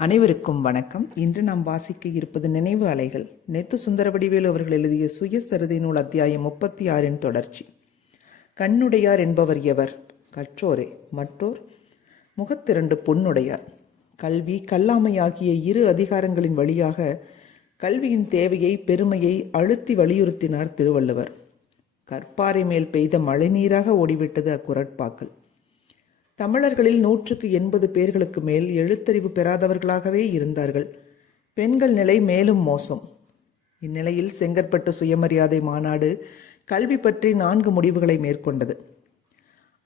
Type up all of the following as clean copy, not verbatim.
அனைவருக்கும் வணக்கம். இன்று நாம் வாசிக்க இருப்பது நினைவு அலைகள். நெத்து சுந்தரவடிவேலு அவர்கள் எழுதிய சுயசரிதை நூல் அத்தியாயம் 36 தொடர்ச்சி. கண்ணுடையார் என்பவர் எவர்? கற்றோரே. மற்றோர் முகத்திரண்டு பொன்னுடையார். கல்வி கல்லாமை ஆகிய இரு அதிகாரங்களின் வழியாக கல்வியின் தேவையை பெருமையை அழுத்தி வலியுறுத்தினார் திருவள்ளுவர். கற்பாறை மேல் பெய்த மழைநீராக ஓடிவிட்டது அக்குரட்பாக்கள். தமிழர்களில் 180 பேர்களுக்கு மேல் எழுத்தறிவு பெறாதவர்களாகவே இருந்தார்கள். பெண்கள் நிலை மேலும் மோசம். இந்நிலையில் செங்கற்பட்டு சுயமரியாதை மாநாடு கல்வி பற்றி 4 முடிவுகளை மேற்கொண்டது.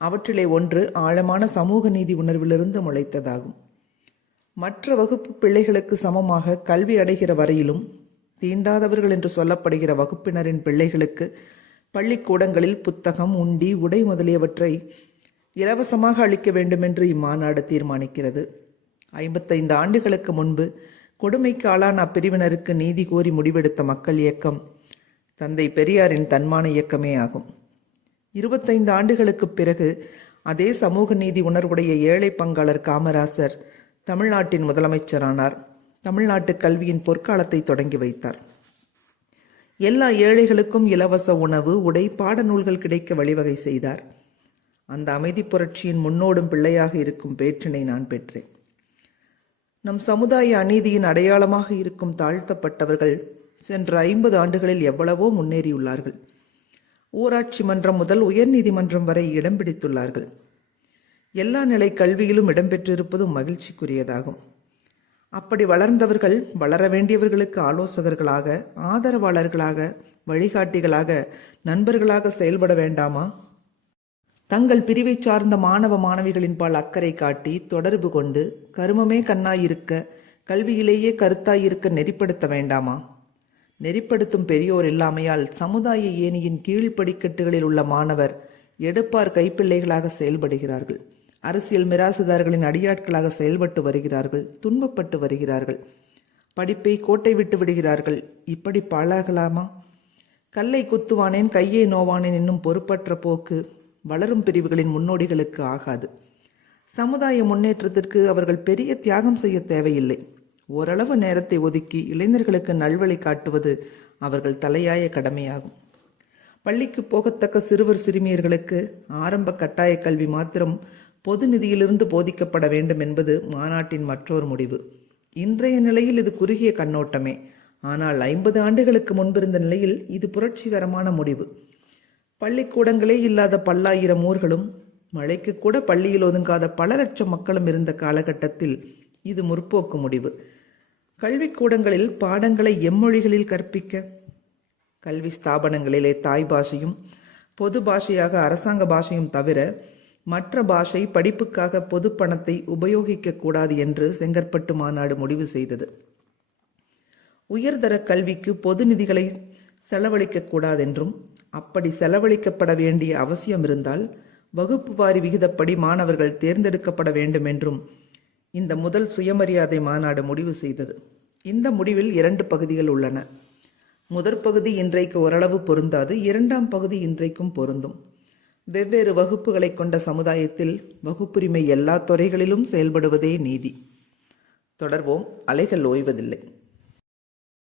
அவற்றிலே ஒன்று ஆழமான சமூக நீதி உணர்விலிருந்து முளைத்ததாகும். மற்ற வகுப்பு பிள்ளைகளுக்கு சமமாக கல்வி அடைகிற வரையிலும் தீண்டாதவர்கள் என்று சொல்லப்படுகிற வகுப்பினரின் பிள்ளைகளுக்கு பள்ளிக்கூடங்களில் புத்தகம், உண்டி, உடை முதலியவற்றை இலவசமாக அளிக்க வேண்டுமென்று இம்மாநாடு தீர்மானிக்கிறது. 55 ஆண்டுகளுக்கு முன்பு கொடுமைக்கு ஆளான அப்பிரிவினருக்கு நீதி கோரி முடிவெடுத்த மக்கள் இயக்கம் தந்தை பெரியாரின் தன்மான இயக்கமே ஆகும். 25 ஆண்டுகளுக்கு பிறகு அதே சமூக நீதி உணர்வுடைய ஏழை பங்காளர் காமராசர் தமிழ்நாட்டின் முதலமைச்சரானார். தமிழ்நாட்டு கல்வியின் பொற்காலத்தை தொடங்கி வைத்தார். எல்லா ஏழைகளுக்கும் இலவச உணவு, உடை, பாடநூல்கள் கிடைக்க வழிவகை செய்தார். அந்த அமைதி புரட்சியின் முன்னோடும் பிள்ளையாக இருக்கும் பேற்றினை நான் பெற்றேன். நம் சமுதாய அநீதியின் அடையாளமாக இருக்கும் தாழ்த்தப்பட்டவர்கள் சென்ற 50 ஆண்டுகளில் எவ்வளவோ முன்னேறியுள்ளார்கள். ஊராட்சி மன்றம் முதல் உயர்நீதிமன்றம் வரை இடம் பிடித்துள்ளார்கள். எல்லா நிலை கல்வியிலும் இடம்பெற்றிருப்பதும் மகிழ்ச்சிக்குரியதாகும். அப்படி வளர்ந்தவர்கள் வளர வேண்டியவர்களுக்கு ஆலோசகர்களாக, ஆதரவாளர்களாக, வழிகாட்டிகளாக, நண்பர்களாக செயல்பட வேண்டாமா? தங்கள் பிரிவை சார்ந்த மாணவ மாணவிகளின் பால் அக்கறை காட்டி தொடர்பு கொண்டு கருமமே கண்ணாயிருக்க, கல்வியிலேயே கருத்தாயிருக்க நெறிப்படுத்த வேண்டாமா? நெறிப்படுத்தும் பெரியோர் இல்லாமையால் சமுதாய ஏணியின் கீழ் படிக்கட்டுகளில் உள்ள மாணவர் எடுப்பார் கைப்பிள்ளைகளாக செயல்படுகிறார்கள். அரசியல் மிராசுதார்களின் அடியாட்களாக செயல்பட்டு வருகிறார்கள். துன்பப்பட்டு வருகிறார்கள். படிப்பை கோட்டை விட்டு விடுகிறார்கள். இப்படி பாழாகலாமா? கல்லை குத்துவானேன் கையை நோவானேன் என்னும் பொறுப்பற்ற போக்கு வளரும் பிரிவுகளின் முன்னோடிகளுக்கு ஆகாது. சமுதாய முன்னேற்றத்திற்கு அவர்கள் பெரிய தியாகம் செய்ய தேவையில்லை. ஓரளவு நேரத்தை ஒதுக்கி இளைஞர்களுக்கு நல்வழி காட்டுவது அவர்கள் தலையாய கடமையாகும். பள்ளிக்கு போகத்தக்க சிறுவர் சிறுமியர்களுக்கு ஆரம்ப கட்டாய கல்வி மாத்திரம் பொது நிதியிலிருந்து போதிக்கப்பட வேண்டும் என்பது மாநாட்டின் மற்றொரு முடிவு. இன்றைய நிலையில் இது குறுகிய கண்ணோட்டமே. ஆனால் 50 ஆண்டுகளுக்கு முன்பிருந்த நிலையில் இது புரட்சிகரமான முடிவு. பள்ளிக்கூடங்களே இல்லாத பல்லாயிரம் ஊர்களும் மழைக்கு கூட பள்ளியில் ஒதுங்காத பல லட்சம் மக்களும் இருந்த காலகட்டத்தில் இது முற்போக்கு முடிவு. கல்விக்கூடங்களில் பாடங்களை எம்மொழிகளில் கற்பிக்க, கல்வி ஸ்தாபனங்களிலே தாய் பாஷையும் பொது பாஷையாக அரசாங்க பாஷையும் தவிர மற்ற பாஷை படிப்புக்காக பொது பணத்தை உபயோகிக்க கூடாது என்று செங்கற்பட்டு மாநாடு முடிவு செய்தது. உயர்தர கல்விக்கு பொது நிதிகளை செலவழிக்க கூடாதென்றும், அப்படி செலவழிக்கப்பட வேண்டிய அவசியம் இருந்தால் வகுப்பு வாரி விகிதப்படி மாணவர்கள் தேர்ந்தெடுக்கப்பட வேண்டும் என்றும் இந்த முதல் சுயமரியாதை மாநாடு முடிவு செய்தது. இந்த முடிவில் 2 பகுதிகள் உள்ளன. முதற் பகுதி இன்றைக்கு ஓரளவு பொருந்தாது. 2ஆம் பகுதி இன்றைக்கும் பொருந்தும். வெவ்வேறு வகுப்புகளை கொண்ட சமுதாயத்தில் வகுப்புரிமை எல்லா துறைகளிலும் செயல்படுவதே நீதி. தொடர்வோம். அலைகள் ஓய்வதில்லை.